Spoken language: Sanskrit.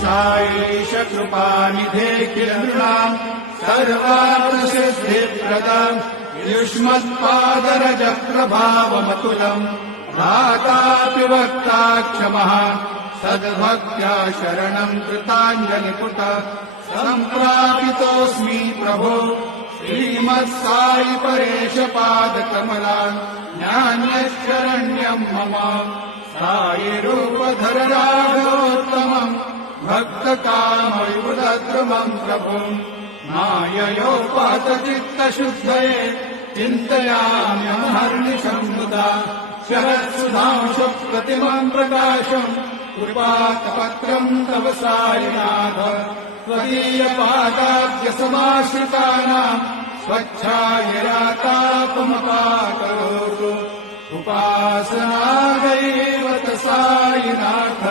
साईश कृपानिधे किल नृणाम् सर्वार्थसिद्धिप्रदम् युष्मत्पादरजप्रभावमतुलम् भ्रातापि वक्ता क्षमः सद्भक्त्या शरणम् कृताञ्जलिपुट सम्प्रापितोऽस्मि प्रभो श्रीमत्साई परेश पादकमला नान्यशरण्यम् मम साई रूपधर राघवोत्तमम् भक्तकामविबुधद्रुमम् प्रभुम् माययोपातचित्तशुद्धये चिन्तयाम्यहर्निशम् मुदा शरत्सुधांशुप्रतिमम् प्रकाशम् कृपाकपत्रम् तव साईनाथ त्वदीयपादाब्जसमाश्रितानाम् स्वच्छायरातापमपाकरोतु उपासनादैव साईनाथ।